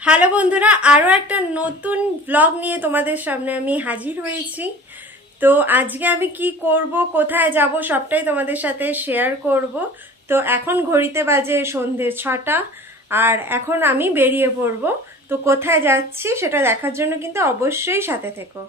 Hello বন্ধুরা, আরও একটা নতুন ব্লগ নিয়ে তোমাদের সামনে আমি হাজির হয়েছি। তো আজকে আমি কি করব, কোথায় যাব, সবটাই তোমাদের সাথে শেয়ার করব। তো এখন ঘড়িতে বাজে সন্ধ্যে 6টা, আর এখন আমি বেরিয়ে পড়ব। তো কোথায় যাচ্ছি সেটা দেখার জন্য কিন্তু অবশ্যই সাথে থেকো।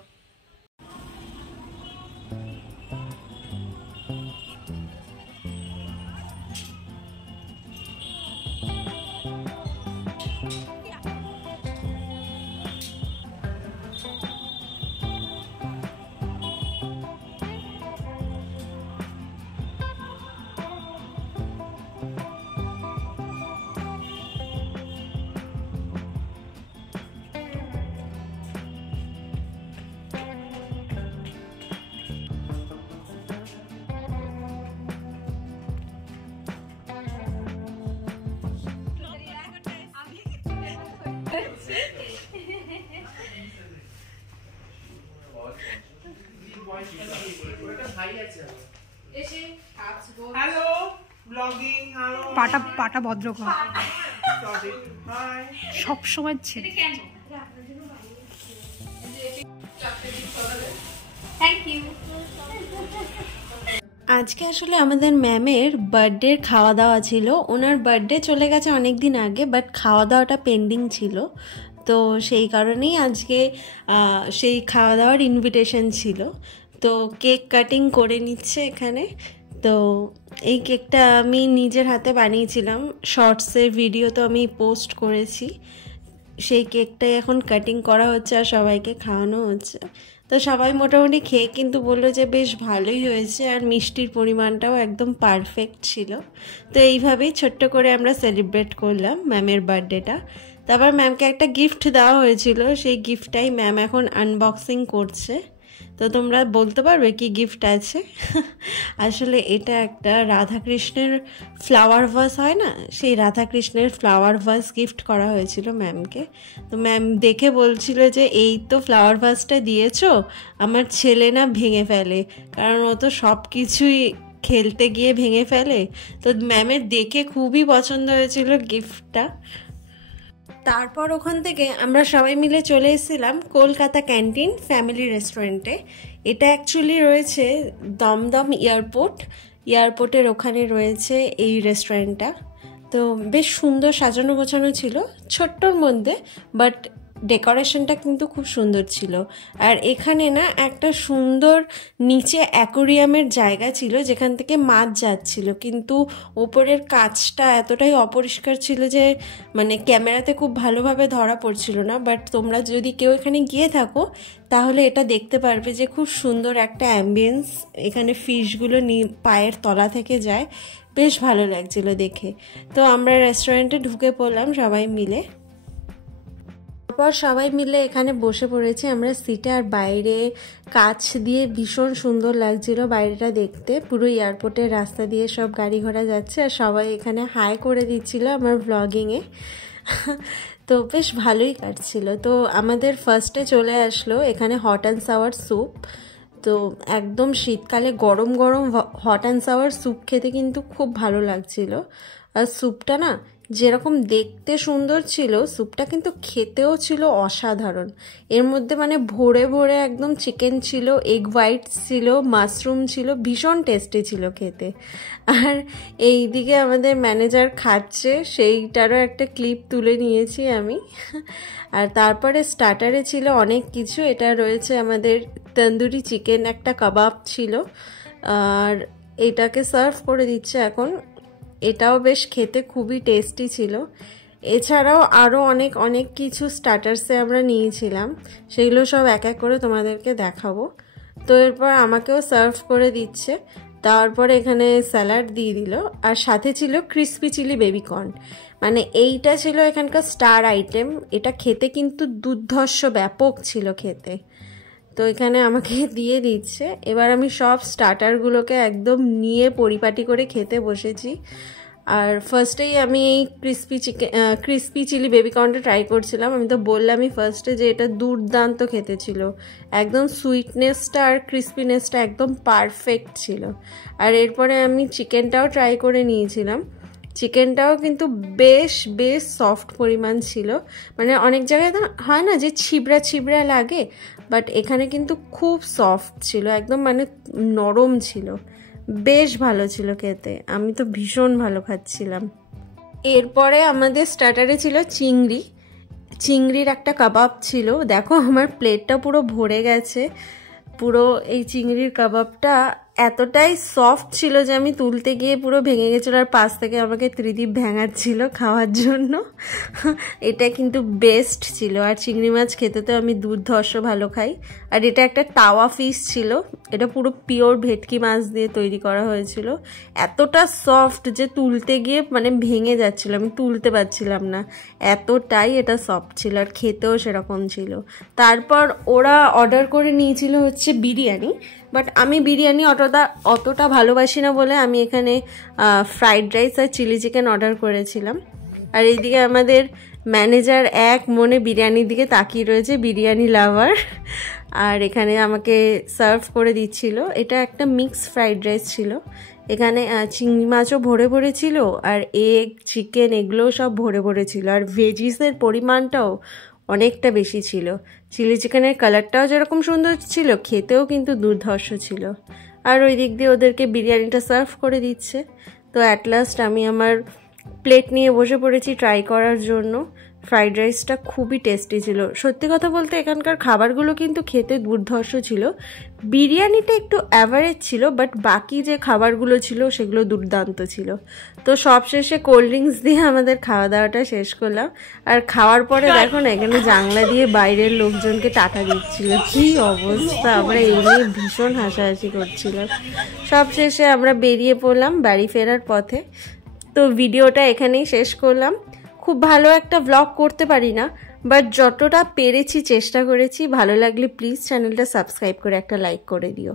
হ্যালো ব্লগিং, হ্যালো পাটা পাটা ভদ্র কর, সব সময় ছেড়ে। Thank you. আজকে আসলে আমাদের ম্যামের বার্থডের খাওয়া দাওয়া ছিল। ওনার বার্থডে চলে গেছে অনেক দিন আগে, বাট খাওয়া দাওয়াটা পেন্ডিং ছিল। তো সেই কারণেই আজকে সেই খাওয়া দাওয়ার ইনভিটেশন ছিল। তো কেক কাটিং করে নিচ্ছে এখানে। তো এই কেকটা আমি নিজের হাতে বানিয়েছিলাম, শর্টসের ভিডিও তো আমি পোস্ট করেছি। সেই কেকটাই এখন কাটিং করা হচ্ছে আর সবাইকে খাওয়ানো হচ্ছে। তো সবাই মোটামুটি খেয়ে কিন্তু বললো যে বেশ ভালোই হয়েছে, আর মিষ্টির পরিমাণটাও একদম পারফেক্ট ছিল। তো এইভাবেই ছোট্ট করে আমরা সেলিব্রেট করলাম ম্যামের বার্থডেটা। তারপর ম্যামকে একটা গিফট দেওয়া হয়েছিল, সেই গিফটটাই ম্যাম এখন আনবক্সিং করছে। তো তোমরা বলতে পারবে কি গিফট আছে? আসলে এটা একটা রাধাকৃষ্ণের ফ্লাওয়ার ভাস হয় না, সেই রাধাকৃষ্ণের ফ্লাওয়ার ভাস গিফট করা হয়েছিল ম্যামকে। তো ম্যাম দেখে বলছিল যে এই তো ফ্লাওয়ার ভাসটা দিয়েছো, আমার ছেলে না ভেঙে ফেলে, কারণ ও তো সব কিছুই খেলতে গিয়ে ভেঙে ফেলে। তো ম্যামের দেখে খুবই পছন্দ হয়েছিল গিফটটা। তারপর ওখান থেকে আমরা সবাই মিলে চলে এসেছিলাম কলকাতা ক্যান্টিন ফ্যামিলি রেস্টুরেন্টে। এটা অ্যাকচুয়ালি রয়েছে দমদম এয়ারপোর্টের ওখানে রয়েছে এই রেস্টুরেন্টটা। তো বেশ সুন্দর সাজানো গোছানো ছিল, ছোট্টর মধ্যে, বাট ডেকোরেশনটা কিন্তু খুব সুন্দর ছিল। আর এখানে না একটা সুন্দর নিচে অ্যাকোরিয়ামের জায়গা ছিল যেখান থেকে মাছ যাচ্ছিল, কিন্তু ওপরের কাচটা এতটাই অপরিষ্কার ছিল যে মানে ক্যামেরাতে খুব ভালোভাবে ধরা পড়ছিল না। বাট তোমরা যদি কেউ এখানে গিয়ে থাকো তাহলে এটা দেখতে পারবে যে খুব সুন্দর একটা অ্যাম্বিয়েন্স, এখানে ফিশগুলো পায়ের তলা থেকে যায়, বেশ ভালো লাগছিল দেখে। তো আমরা রেস্টুরেন্টে ঢুকে পড়লাম সবাই মিলে। তারপর সবাই মিলে এখানে বসে পড়েছি আমরা সিটে, আর বাইরে কাচ দিয়ে ভীষণ সুন্দর লাগছিল বাইরেটা দেখতে। পুরো এয়ারপোর্টের রাস্তা দিয়ে সব গাড়ি ঘোড়া যাচ্ছে, আর সবাই এখানে হাই করে দিচ্ছিল আমার ব্লগিংয়ে। তো বেশ ভালোই কাটছিল। তো আমাদের ফার্স্টে চলে আসলো এখানে হট অ্যান্ড সাওয়ার স্যুপ। তো একদম শীতকালে গরম গরম হট অ্যান্ড সাওয়ার স্যুপ খেতে কিন্তু খুব ভালো লাগছিল। আর স্যুপটা না যেরকম দেখতে সুন্দর ছিল, স্যুপটা কিন্তু খেতেও ছিল অসাধারণ। এর মধ্যে মানে ভরে ভরে একদম চিকেন ছিল, এগ হোয়াইট ছিল, মাশরুম ছিল, ভীষণ টেস্টি ছিল খেতে। আর এই দিকে আমাদের ম্যানেজার খাচ্ছে, সেইটারও একটা ক্লিপ তুলে নিয়েছি আমি। আর তারপরে স্টার্টারে ছিল অনেক কিছু। এটা রয়েছে আমাদের তন্দুরি চিকেন, একটা কাবাব ছিল, আর এটাকে সার্ভ করে দিচ্ছে এখন। এটাও বেশ খেতে খুবই টেস্টি ছিল। এছাড়াও আরও অনেক অনেক কিছু স্টার্টার্সে আমরা নিয়েছিলাম, সেগুলো সব এক এক করে তোমাদেরকে দেখাবো। তো এরপর আমাকেও সার্ভ করে দিচ্ছে। তারপরে এখানে স্যালাড দিয়ে দিল, আর সাথে ছিল ক্রিসপি চিলি বেবিকর্ন। মানে এইটা ছিল এখানকার স্টার আইটেম। এটা খেতে কিন্তু দুর্ধর্ষ ব্যাপক ছিল খেতে। তো এখানে আমাকে দিয়ে দিচ্ছে। এবার আমি সব স্টার্টারগুলোকে একদম নিয়ে পরিপাটি করে খেতে বসেছি। আর ফার্স্টেই আমি এই ক্রিসপি চিলি বেবিকর্নটা ট্রাই করছিলাম। আমি তো বললামই ফার্স্টে যে এটা দুর্দান্ত খেতে ছিল, একদম সুইটনেসটা আর ক্রিসপিনেসটা একদম পারফেক্ট ছিল। আর এরপরে আমি চিকেনটাও ট্রাই করে নিয়েছিলাম। চিকেনটাও কিন্তু বেশ বেশ সফট পরিমাণ ছিল, মানে অনেক জায়গায় হয় না যে ছিবড়া ছিবড়া লাগে, বাট এখানে কিন্তু খুব সফট ছিল, একদম মানে নরম ছিল, বেশ ভালো ছিল খেতে। আমি তো ভীষণ ভালো খাচ্ছিলাম। এরপরে আমাদের স্টার্টারে ছিল চিংড়ির একটা কাবাব ছিল। দেখো আমার প্লেটটা পুরো ভরে গেছে। পুরো এই চিংড়ির কাবাবটা এতটাই সফট ছিল যে আমি তুলতে গিয়ে পুরো ভেঙে গেছিলো, আর পাশ থেকে আমাকে ত্রিদীপ ভেঙাচ্ছিল খাওয়ার জন্য। এটা কিন্তু বেস্ট ছিল। আর চিংড়ি মাছ খেতে তো আমি দুর্ধর্ষ ভালো খাই। আর এটা একটা তাওয়া ফিশ ছিল, এটা পুরো পিওর ভেটকি মাছ দিয়ে তৈরি করা হয়েছিল। এতটা সফট যে তুলতে গিয়ে মানে ভেঙে যাচ্ছিল, আমি তুলতে পারছিলাম না, এতটাই এটা সফট ছিল। আর খেতেও সেরকম ছিল। তারপর ওরা অর্ডার করে নিয়েছিল হচ্ছে বিরিয়ানি, বাট আমি বিরিয়ানি অতটা ভালোবাসি না বলে আমি এখানে ফ্রাইড রাইস আর চিলি চিকেন অর্ডার করেছিলাম। আর এইদিকে আমাদের ম্যানেজার এক মনে বিরিয়ানির দিকে তাকিয়ে রয়েছে, বিরিয়ানি লাভার। আর এখানে আমাকে সার্ভ করে দিচ্ছিল। এটা একটা মিক্স ফ্রাইড রাইস ছিল। এখানে চিংড়ি মাছও ভরে ভরে ছিল, আর এগ চিকেন এগুলোও সব ভরে ভরে ছিল। আর ভেজিসের পরিমাণটাও অনেকটা বেশি ছিল। চিলি চিকেনের কালারটাও যেরকম সুন্দর ছিল, খেতেও কিন্তু দুর্ধর্ষ ছিল। আর ওই দিক দিয়ে ওদেরকে বিরিয়ানিটা সার্ভ করে দিচ্ছে। তো অ্যাট লাস্ট আমি আমার প্লেট নিয়ে বসে পড়েছি ট্রাই করার জন্য। ফ্রাইড রাইসটা খুবই টেস্টি ছিল। সত্যি কথা বলতে এখানকার খাবারগুলো কিন্তু খেতে দুর্ধর্ষ ছিল। বিরিয়ানিটা একটু অ্যাভারেজ ছিল, বাট বাকি যে খাবারগুলো ছিল সেগুলো দুর্দান্ত ছিল। তো সবশেষে কোল্ড ড্রিঙ্কস দিয়ে আমাদের খাওয়া দাওয়াটা শেষ করলাম। আর খাওয়ার পরে দেখো না এখানে জানলা দিয়ে বাইরের লোকজনকে টাটা দিচ্ছিল, কি অবস্থা। আমরা এই নিয়ে ভীষণ হাসাহাসি করছিলাম। সবশেষে আমরা বেরিয়ে পড়লাম বাড়ি ফেরার পথে। তো ভিডিওটা এখানেই শেষ করলাম। খুব ভালো একটা ব্লগ করতে পারি না, বাট যতটা পেরেছি চেষ্টা করেছি। ভালো লাগলে প্লিজ চ্যানেলটা সাবস্ক্রাইব করে একটা লাইক করে দিও।